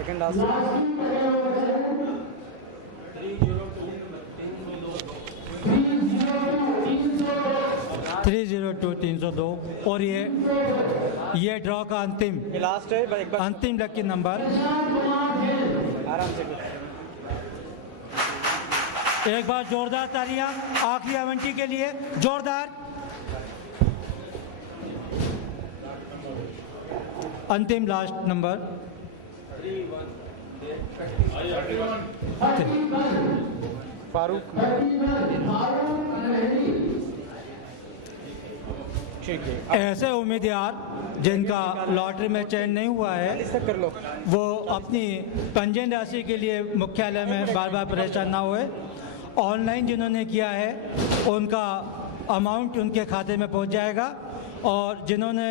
Second last 302 और ये draw का अंतिम लास्ट है एक बार अंतिम लकी नंबर। आराम से एक बार जोरदार तालियां आखिरी आवंटी के लिए, जोरदार। अंतिम लास्ट नंबर फारूक। ठीक है, ऐसे उम्मीदवार जिनका लॉटरी में चयन नहीं हुआ है तक कर लो। वो अपनी पंजीयन राशि के लिए मुख्यालय में बार बार परेशान ना हुए। ऑनलाइन जिन्होंने किया है उनका अमाउंट उनके खाते में पहुंच जाएगा, और जिन्होंने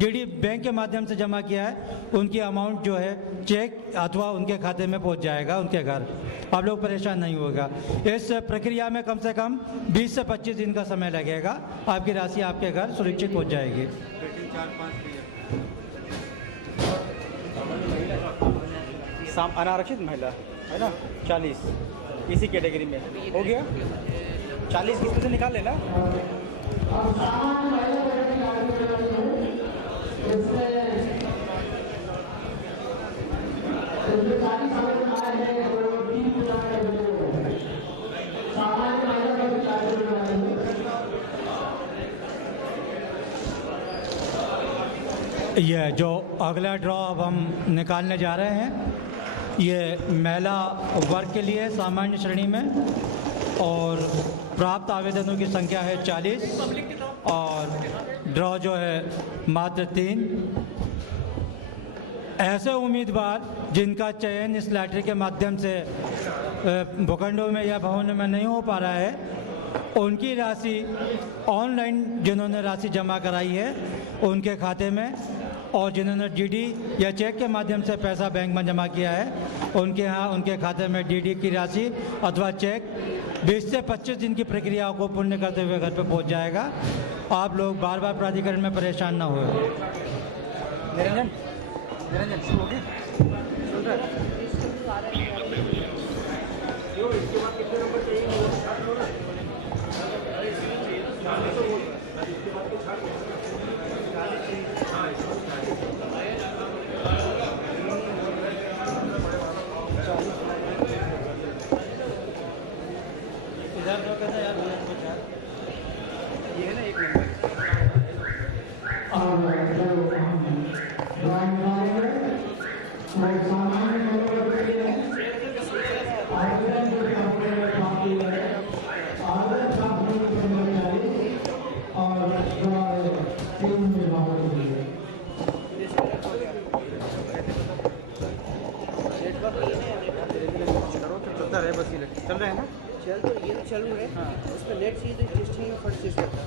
डीडी बैंक के माध्यम से जमा किया है उनकी अमाउंट जो है चेक अथवा उनके खाते में पहुंच जाएगा उनके घर। आप लोग परेशान नहीं होगा। इस प्रक्रिया में कम से कम 20 से 25 दिन का समय लगेगा। आपकी राशि आपके घर सुरक्षित पहुंच जाएगी। अनारक्षित महिला है ना 40 इसी कैटेगरी में हो गया। 40 किसमें से निकाल लेना। ये जो अगला ड्रॉ अब हम निकालने जा रहे हैं, ये महिला वर्ग के लिए सामान्य श्रेणी में, और प्राप्त आवेदनों की संख्या है 40 और ड्रॉ जो है मात्र 3। ऐसे उम्मीदवार जिनका चयन इस लॉटरी के माध्यम से भूखंडों में या भवनों में नहीं हो पा रहा है, उनकी राशि ऑनलाइन जिन्होंने राशि जमा कराई है उनके खाते में, और जिन्होंने डीडी या चेक के माध्यम से पैसा बैंक में जमा किया है उनके यहाँ उनके खाते में डीडी की राशि अथवा चेक 20 से 25 दिन की प्रक्रिया को पूर्ण करते हुए घर पर पहुँच जाएगा। आप लोग बार बार प्राधिकरण में परेशान ना हो। निरंजन शुरू हो गया। इधर तो कहते यार ये है ना एक नंबर। चल रहे हैं ना। चल तो ये तो चल रहा है। हाँ। उसमें नेट चाहिए तो टेस्टिंग में फर्स्ट चीज करता है।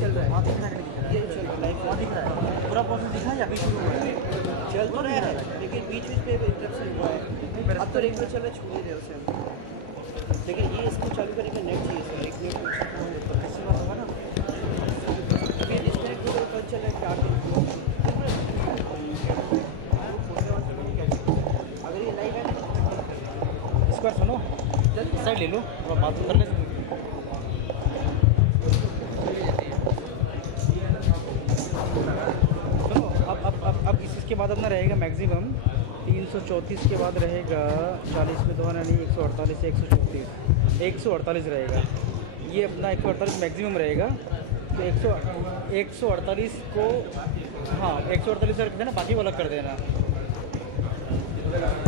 चल रहा है। ये चल रहा है। लाइव दिख रहा है। पूरा प्रोसेस दिखा है या अभी शुरू हुआ है? चल तो रहा है, लेकिन बीच बीच पे इंटरप्शन हुआ है। अब तो रेगुलर चल रहा है, छूट नहीं रहे उसे। लेकिन ये इसको चालू करने के नेट चाहिए सर। 1 मिनट ऐसी बात होगा ना। अभी डिस्कनेक्ट हो तो चल रहा है 4 दिन। अगर ये लाइव है इस बार सुनो, साइड ले लो, थोड़ा बात कर ले। सुनो, अब इसके बाद अपना रहेगा मैक्सिमम 334 के बाद रहेगा 40 में 2 नहीं 148 से 134 148 रहेगा। ये अपना 148 मैक्सिमम रहेगा। तो 148 को हाँ 148 रख देना, बाकी वो अलग कर देना।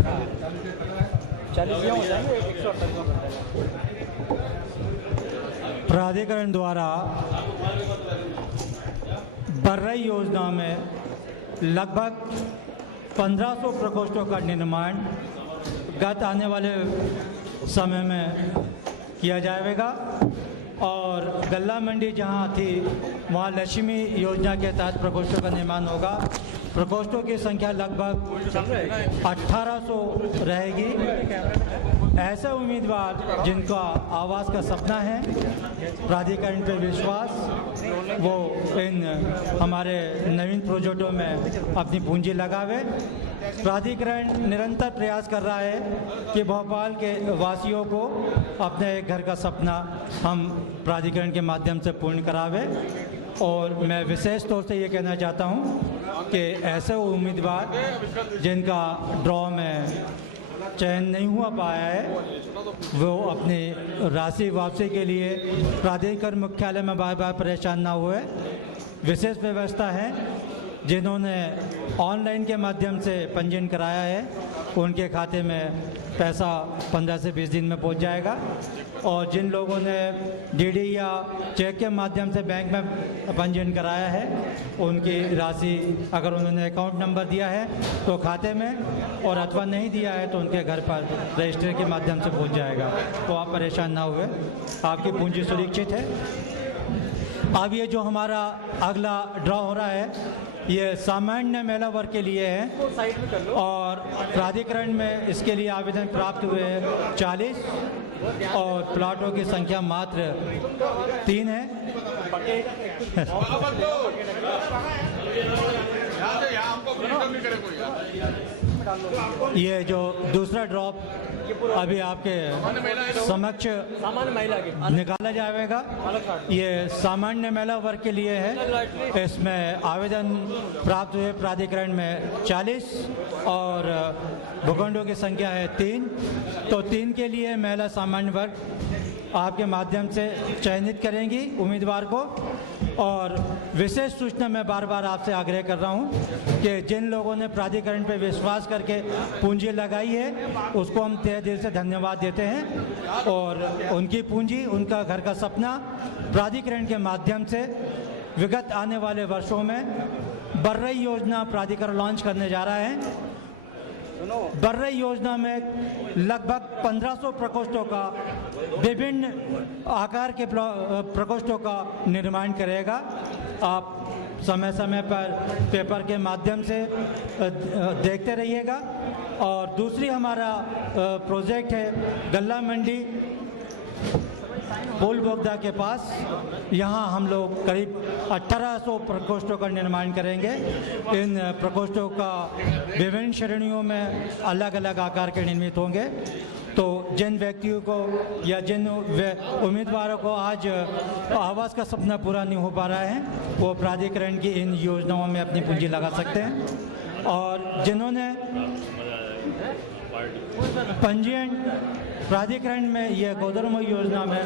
हाँ 40 यहाँ हो जाएंगे, 148 कर देना। प्राधिकरण द्वारा बर्रई योजना में लगभग 1500 प्रकोष्ठों का निर्माण गत आने वाले समय में किया जाएगा, और गल्ला मंडी जहां थी वहां लक्ष्मी योजना के तहत प्रकोष्ठों का निर्माण होगा। प्रकोष्ठों की संख्या लगभग 1800 रहेगी। ऐसे उम्मीदवार जिनका आवास का सपना है, प्राधिकरण पर विश्वास, वो इन हमारे नवीन प्रोजेक्टों में अपनी पूंजी लगावे। प्राधिकरण निरंतर प्रयास कर रहा है कि भोपाल के वासियों को अपने एक घर का सपना हम प्राधिकरण के माध्यम से पूर्ण करावे। और मैं विशेष तौर से ये कहना चाहता हूँ कि ऐसे उम्मीदवार जिनका ड्रॉ में चयन नहीं हुआ पाया है, वो अपनी राशि वापसी के लिए प्राधिकरण मुख्यालय में बार बार परेशान ना हुए। विशेष व्यवस्था है, जिन्होंने ऑनलाइन के माध्यम से पंजीयन कराया है उनके खाते में पैसा 15 से 20 दिन में पहुंच जाएगा। और जिन लोगों ने डीडी या चेक के माध्यम से बैंक में पंजीयन कराया है, उनकी राशि अगर उन्होंने अकाउंट नंबर दिया है तो खाते में, और अथवा नहीं दिया है तो उनके घर पर रजिस्टर के माध्यम से पहुंच जाएगा। तो आप परेशान ना हुए, आपकी पूंजी सुरक्षित है। अब ये जो हमारा अगला ड्रॉ हो रहा है, ये सामान्य महिला वर्ग के लिए है और प्राधिकरण में इसके लिए आवेदन प्राप्त हुए 40 और प्लाटों की संख्या मात्र 3 है। ये जो दूसरा ड्रॉप अभी आपके समक्ष निकाला जाएगा, ये सामान्य महिला वर्ग के लिए है। इसमें आवेदन प्राप्त हुए प्राधिकरण में 40 और भूखंडों की संख्या है 3। तो 3 के लिए महिला सामान्य वर्ग आपके माध्यम से चयनित करेंगी उम्मीदवार को। और विशेष सूचना मैं बार बार आपसे आग्रह कर रहा हूं कि जिन लोगों ने प्राधिकरण पर विश्वास करके पूंजी लगाई है, उसको हम तहे दिल से धन्यवाद देते हैं। और उनकी पूंजी, उनका घर का सपना प्राधिकरण के माध्यम से विगत आने वाले वर्षों में बर्रई योजना प्राधिकरण लॉन्च करने जा रहा है। बर्रई योजना में लगभग 1500 प्रकोष्ठों का, विभिन्न आकार के प्रकोष्ठों का निर्माण करेगा। आप समय समय पर पेपर के माध्यम से देखते रहिएगा। और दूसरी हमारा प्रोजेक्ट है गल्ला मंडी पुल बोगदा के पास। यहाँ हम लोग करीब 1800 प्रकोष्ठों का निर्माण करेंगे। इन प्रकोष्ठों का विभिन्न श्रेणियों में अलग अलग आकार के निर्मित होंगे। तो जिन व्यक्तियों को या जिन उम्मीदवारों को आज आवास का सपना पूरा नहीं हो पा रहा है, वो प्राधिकरण की इन योजनाओं में अपनी पूंजी लगा सकते हैं। और जिन्होंने पंजीयन प्राधिकरण में यह गोदरमय योजना में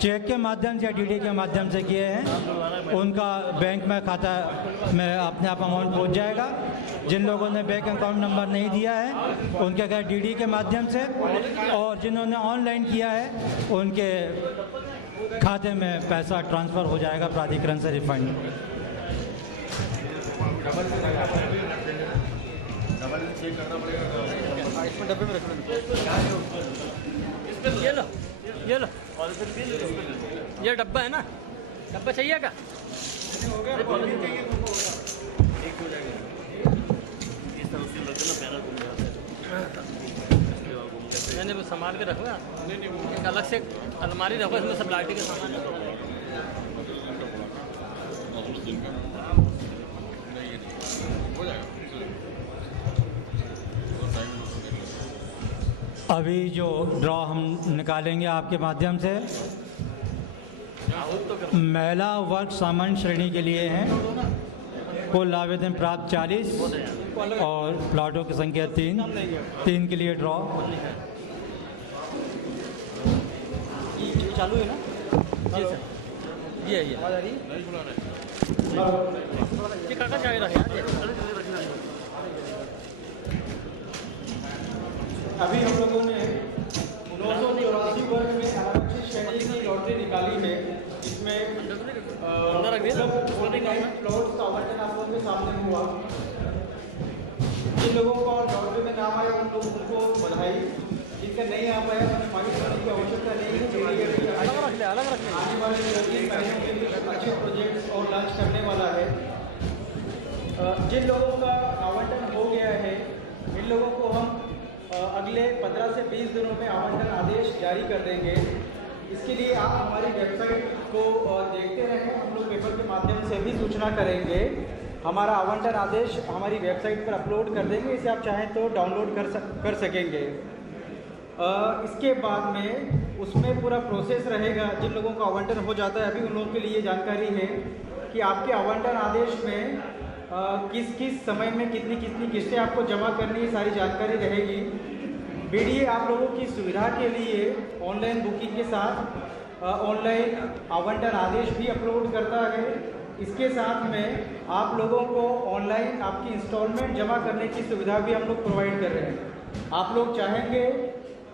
चेक के माध्यम से या डीडी के माध्यम से किए हैं, उनका बैंक में खाता में अपने आप अमाउंट पहुंच जाएगा। जिन लोगों ने बैंक अकाउंट नंबर नहीं दिया है, उनके घर डीडी के माध्यम से, और जिन्होंने ऑनलाइन किया है उनके खाते में पैसा ट्रांसफ़र हो जाएगा प्राधिकरण से रिफंड। इसमें डब्बे में रखना। ये लो, ये लो, ये डब्बा है ना, डब्बा चाहिए क्या? मैंने वो संभाल के रखो, एक अलग से अलमारी रखो, इसमें सब लाइटिंग के सामान है। अभी जो ड्रॉ हम निकालेंगे आपके माध्यम से, महिला वर्ग सामान्य श्रेणी के लिए हैं। कुल आवेदन प्राप्त 40 और प्लाटों की संख्या 3 के लिए ड्रॉ। चालू है ना? जी सर, ये कागज आगे रहे यार। अभी हम लोगों ने 984 वर्ग में आरक्षित श्रेणी की लॉटरी निकाली है। इसमें प्लॉट्स का आवंटन आप लोगों के सामने हुआ। जिन लोगों का लॉटरी में नाम आया, उन लोगों को बधाई। जिनका नहीं आ पाया, उन्हें मांगी करने की आवश्यकता नहीं है। अलग रखने आने वाले 2-3 महीनों के लिए अच्छे प्रोजेक्ट्स और लॉन्च करने वाला है। जिन लोगों का आवंटन हो गया है इन लोगों को हम अगले 15 से 20 दिनों में आवंटन आदेश जारी कर देंगे। इसके लिए आप हमारी वेबसाइट को देखते रहें। हम लोग पेपर के माध्यम से भी सूचना करेंगे। हमारा आवंटन आदेश हमारी वेबसाइट पर अपलोड कर देंगे, इसे आप चाहें तो डाउनलोड कर सकेंगे। इसके बाद में उसमें पूरा प्रोसेस रहेगा। जिन लोगों का आवंटन हो जाता है अभी उन लोगों के लिए जानकारी है कि आपके आवंटन आदेश में किस किस समय में कितनी कितनी किस्तें आपको जमा करनी है, सारी जानकारी रहेगी। बीडीए आप लोगों की सुविधा के लिए ऑनलाइन बुकिंग के साथ ऑनलाइन आवंटन आदेश भी अपलोड करता है। इसके साथ में आप लोगों को ऑनलाइन आपकी इंस्टॉलमेंट जमा करने की सुविधा भी हम लोग प्रोवाइड कर रहे हैं। आप लोग चाहेंगे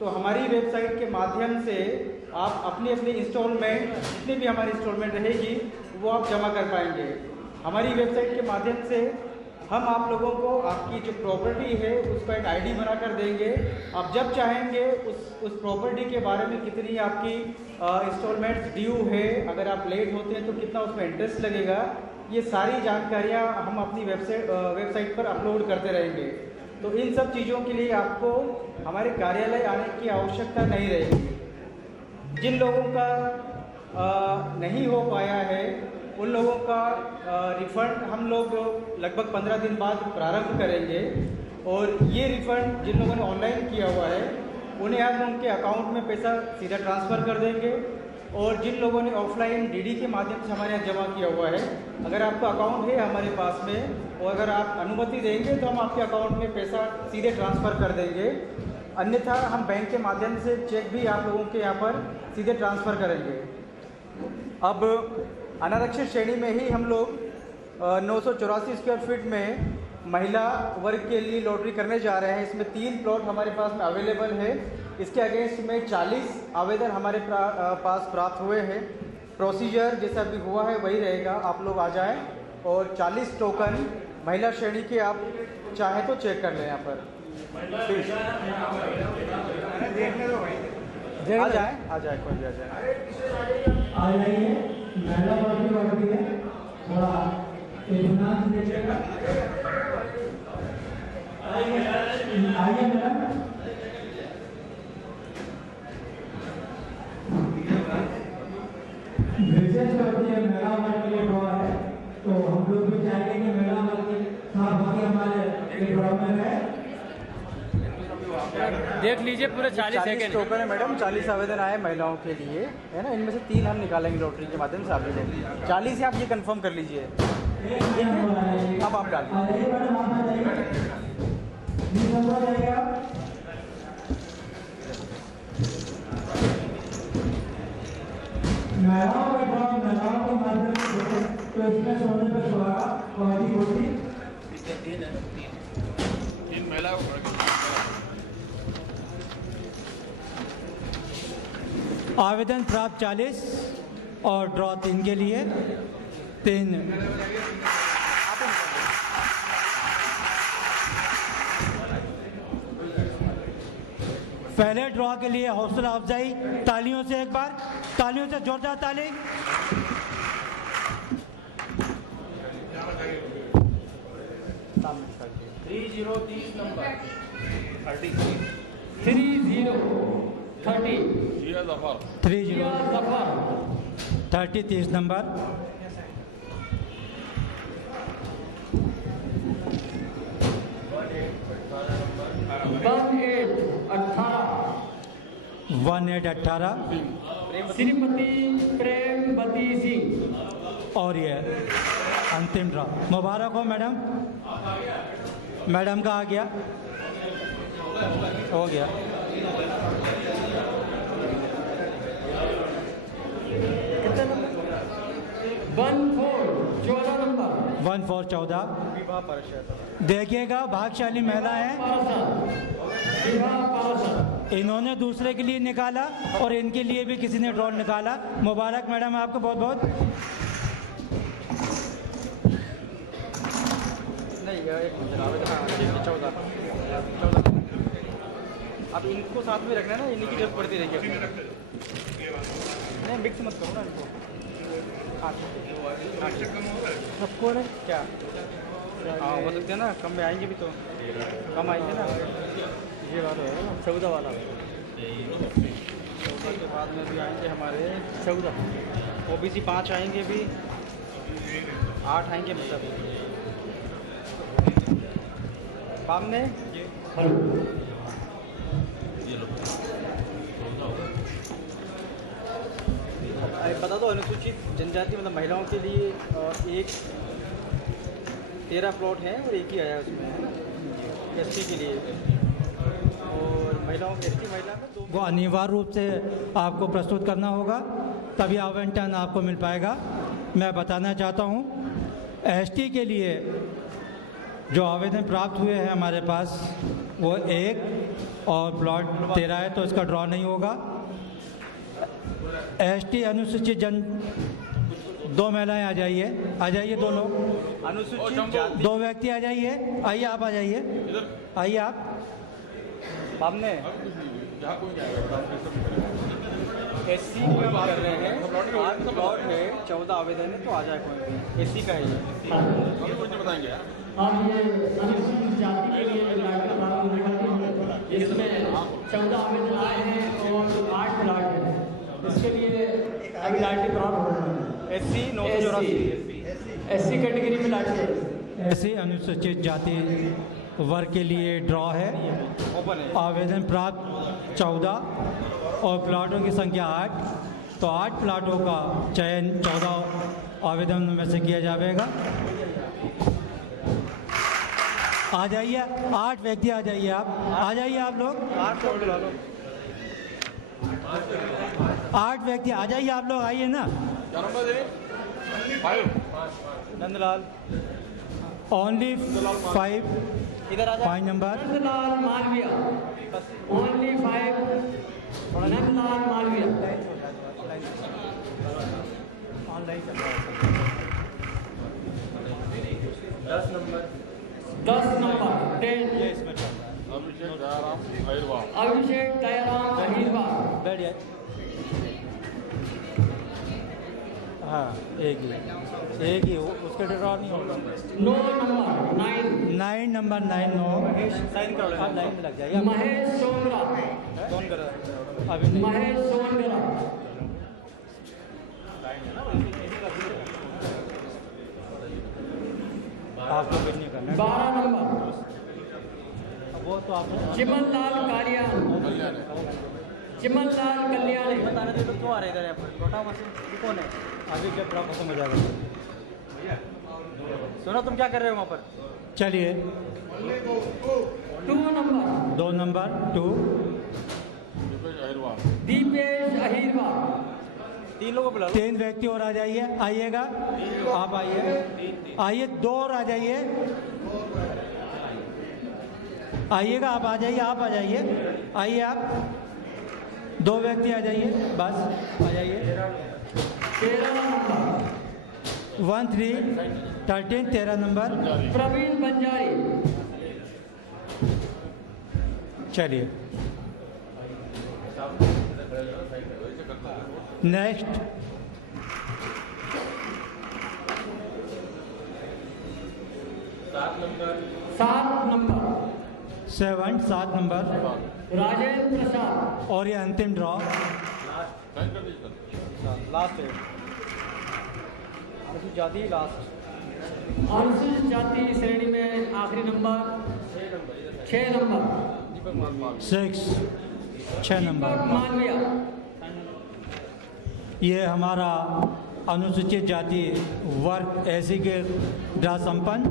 तो हमारी वेबसाइट के माध्यम से आप अपनी अपनी इंस्टॉलमेंट जितनी भी हमारी इंस्टॉलमेंट रहेगी वो आप जमा कर पाएंगे। हमारी वेबसाइट के माध्यम से हम आप लोगों को आपकी जो प्रॉपर्टी है उसका एक आईडी बना कर देंगे। आप जब चाहेंगे उस प्रॉपर्टी के बारे में कितनी आपकी इंस्टॉलमेंट्स ड्यू है, अगर आप लेट होते हैं तो कितना उसमें इंटरेस्ट लगेगा, ये सारी जानकारियाँ हम अपनी वेबसाइट पर अपलोड करते रहेंगे। तो इन सब चीज़ों के लिए आपको हमारे कार्यालय आने की आवश्यकता नहीं रहेगी। जिन लोगों का नहीं हो पाया है उन लोगों का रिफ़ंड हम लोग लगभग 15 दिन बाद प्रारंभ करेंगे। और ये रिफ़ंड जिन लोगों ने ऑनलाइन किया हुआ है उन्हें हम उनके अकाउंट में पैसा सीधा ट्रांसफ़र कर देंगे। और जिन लोगों ने ऑफलाइन डीडी के माध्यम से हमारे यहाँ जमा किया हुआ है, अगर आपका अकाउंट है हमारे पास में और अगर आप अनुमति देंगे तो हम आपके अकाउंट में पैसा सीधे ट्रांसफ़र कर देंगे। अन्यथा हम बैंक के माध्यम से चेक भी आप लोगों के यहाँ पर सीधे ट्रांसफ़र करेंगे। अब अनारक्षित श्रेणी में ही हम लोग 984 स्क्वायर फीट में महिला वर्ग के लिए लॉटरी करने जा रहे हैं। इसमें 3 प्लॉट हमारे पास में अवेलेबल है। इसके अगेंस्ट में 40 आवेदन हमारे पास प्राप्त हुए हैं। प्रोसीजर जैसा भी हुआ है वही रहेगा। आप लोग आ जाएं और 40 टोकन महिला श्रेणी के आप चाहें तो चेक कर लें। यहाँ पर आ जाए कोई भी आ जाए। आ जाइए, महिला वर्ग है, थोड़ा आइए मैडम। विशेष करके महिला वर्ग के लिए ड्रॉ है, तो हम लोग भी चाहेंगे कि महिला वर्ग के साथ बाकी हमारे ड्रॉ में है। देख लीजिए पूरे 40 सेकेंड टोकन है मैडम। 40 आवेदन आए महिलाओं के लिए, है ना। इनमें से 3 हम निकालेंगे लॉटरी के माध्यम से। आप लोग 40 ही आप ये कंफर्म कर लीजिए। अब आप डालिए। महिलाओं के माध्यम से तो इसमें सोने पर सुहागा और आवेदन प्राप्त 40 और ड्रॉ 3 के लिए 3। पहले ड्रॉ के लिए हौसला अफजाई तालियों से, एक बार तालियों से जोरदार ताली। Thirty 30 number. One 18 Shrimati Premvati Singh. और ये अंतिम ड्रॉ। मुबारक हो मैडम। मैडम का आ गया, हो गया। कितना नंबर? 14 नंबर। 1414। विवाह पार्षद। देखिएगा, भाग्यशाली महिला है। इन्होंने दूसरे के लिए निकाला और इनके लिए भी किसी ने ड्रॉ निकाला। मुबारक मैडम आपको बहुत बहुत। नहीं, एक मिनट। आवेदन 14। अब इनको साथ में रखना है ना, इन्हीं की जरूरत पड़ती रहेगी। नहीं, मिक्स मत करो ना इनको। सबको है क्या? हाँ हो सकते हैं ना, कम में आएंगे भी तो, कम आएंगे ना। ये वाला है ना 14 वाला, 14 के बाद में भी आएंगे हमारे 14, OBC 5 आएंगे भी, 8 आएंगे मतलब सामने। बता दो, अनुसूचित जनजाति मतलब महिलाओं के लिए एक 13 प्लॉट हैं और एक ही आया उसमें, है ना, SC के लिए। और महिलाओं के SC महिला में 2 वो अनिवार्य रूप से आपको प्रस्तुत करना होगा, तभी आवंटन आपको मिल पाएगा। मैं बताना चाहता हूँ, ST के लिए जो आवेदन प्राप्त हुए हैं हमारे पास वो 1 और प्लॉट 13 है, तो इसका ड्रॉ नहीं होगा। ST अनुसूचित जन 2 महिलाएं आ जाइए 2 लोग, अनुसूचित जाति 2 व्यक्ति आ जाइए, आइए आप आ जाइए, आइए आप सामने। SC कोई बात कर रहे हैं, 8 प्लॉट है, 14 आवेदन है, तो आ जाए कोई, SC का है ये। बताएंगे अब ये अनुसूचित जाति के लिए नागरिक प्राप्त होने वाली है, इसमें 14 आवेदन आए हैं और 8 प्लाट हैं, इसके लिए अभी लाठी प्राप्त हो रहा है। SC 984 SC कैटेगरी में लाठी है। ऐसे अनुसूचित जाति वर्ग के लिए ड्रॉ है। ओपन है। आवेदन प्राप्त 14 और प्लाटों की संख्या 8, तो 8 प्लाटों का चयन 14 आवेदन में से किया जाएगा। आ जाइए 8 व्यक्ति, आ जाइए आप लोग, 8 प्लॉट ला लो। 8 व्यक्ति आ जाइए आप लोग, आइए ना। नंदलाल ओनली 5 इधर आ जा। 5 number. Nandlal Malviya, only 5 Nandlal Malviya. Online चल रहा है। 10 नंबर 10 नंबर 10 ये इसमें चल रहा है। अभिषेक दयाराम अहिरवार। बैठ जाए। हाँ एक ही उसके ड्रॉ नहीं होगा। 9 नंबर 9 नंबर 9 9 साइन कर लो। लाइन में लग जाएगा। महेश सोनगरा, कौन कर रहा है? अभी नहीं। महेश सोनगरा। आपको कुछ नहीं करना है। 12 नंबर वो तो आप चिमनलाल कालियान, चिमनलाल कल्याणी। बताने दे तो क्यों आ रहे इधर? लौटा मशीन ये कौन है? अभी जब ड्रॉ खत्म हो जाएगा। सुनो तुम क्या कर रहे हो वहाँ पर? चलिए 2 नंबर 2 नंबर 2 दीपेश अहिरवार। 3 लोगों को बुला लो। 3 व्यक्ति और आ जाइए, आइएगा आप, आइए 2 और आ जाइए, आइएगा आप, आ जाइए आइए आप 2 व्यक्ति आ जाइए, बस आ जाइए। 13 नंबर 1 3 13 13 नंबर। प्रवीण बंजारी। चलिए next 7 number 7 number Rajendra Prasad. और ये अंतिम ड्रॉ। लास्ट है अनुसूचित जाति लास्ट। अनुसूचित जाति श्रेणी में आखिरी नंबर 6 नंबर 6 नंबर। मालविया। ये हमारा अनुसूचित जाति वर्ग ऐसी के ड्रा संपन्न।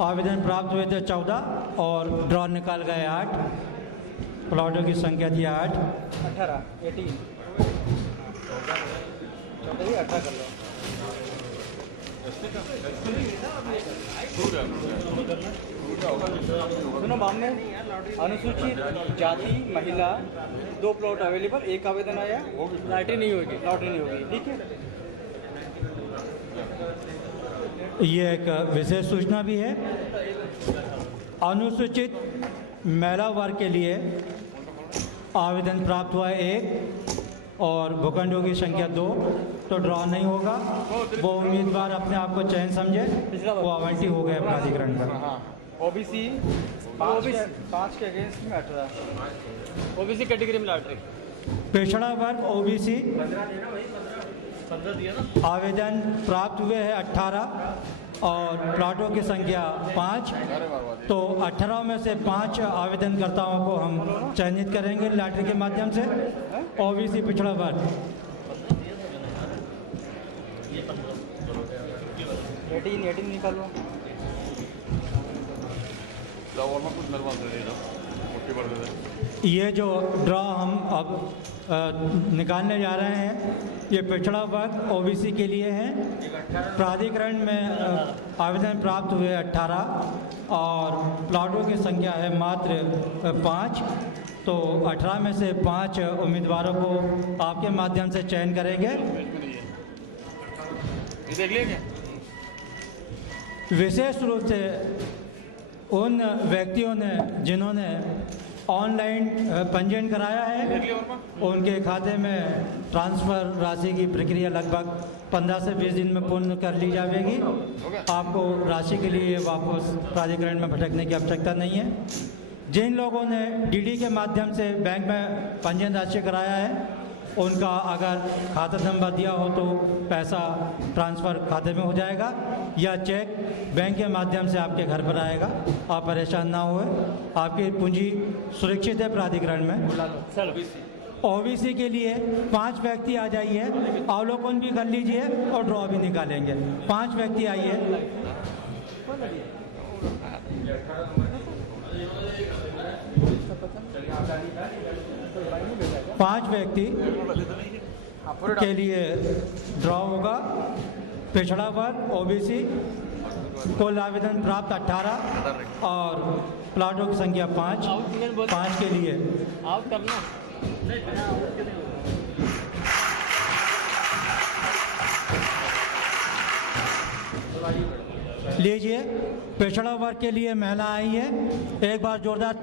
आवेदन प्राप्त हुए थे 14 और ड्रॉ निकाल गए 8। प्लॉटों की संख्या थी 8। 18 18 18 कर लो। सुनो मामले अनुसूचित जाति महिला 2 प्लॉट अवेलेबल, 1 आवेदन आया, लॉटरी नहीं होगी, ठीक है। ये एक विशेष सूचना भी है। अनुसूचित महिला वर्ग के लिए आवेदन प्राप्त हुआ है 1 और भूखंडों की संख्या 2, तो ड्रॉ नहीं होगा। वो उम्मीदवार अपने आप को चयन समझे, वो आवंटी हो गए प्राधिकरण का। ओबीसी 5 के अगेंस्ट में 18। ओबीसी कैटेगरी में लॉटरी पिछड़ा वर्ग ओबीसी 15 दिया ना। आवेदन प्राप्त हुए हैं 18 और प्लाटों की संख्या 5, तो 18 में से 5 आवेदनकर्ताओं को हम चयनित करेंगे लॉटरी के माध्यम से। ओबीसी पिछड़ा वर्ग एटीन निकालो। ये जो ड्रॉ हम अब निकालने जा रहे हैं, ये पिछड़ा वर्ग ओबीसी के लिए है। प्राधिकरण में आवेदन प्राप्त हुए 18 और प्लाटों की संख्या है मात्र 5, तो 18 में से 5 उम्मीदवारों को आपके माध्यम से चयन करेंगे। देख लेंगे। विशेष रूप से उन व्यक्तियों ने जिन्होंने ऑनलाइन पंजीयन कराया है, उनके खाते में ट्रांसफ़र राशि की प्रक्रिया लगभग 15 से 20 दिन में पूर्ण कर ली जाएगी। आपको राशि के लिए वापस प्राधिकरण में भटकने की आवश्यकता नहीं है। जिन लोगों ने डीडी के माध्यम से बैंक में पंजीयन राशि कराया है, उनका अगर खाता नंबर दिया हो तो पैसा ट्रांसफ़र खाते में हो जाएगा या चेक बैंक के माध्यम से आपके घर पर आएगा। आप परेशान ना हुए, आपकी पूंजी सुरक्षित है प्राधिकरण में। ओबीसी के लिए 5 व्यक्ति आ जाइए, अवलोकन भी कर लीजिए और ड्रॉ भी निकालेंगे। 5 व्यक्ति आइए। 5 व्यक्ति के लिए ड्रॉ होगा। पिछड़ा वर्ग ओबीसी, कुल आवेदन प्राप्त 18 और प्लाटों की संख्या 5 के लिए। आउट करना लीजिए, पिछड़ा वर्ग के लिए महिला आई है, एक बार जोरदार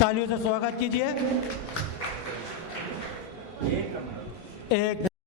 तालियों से स्वागत कीजिए। एक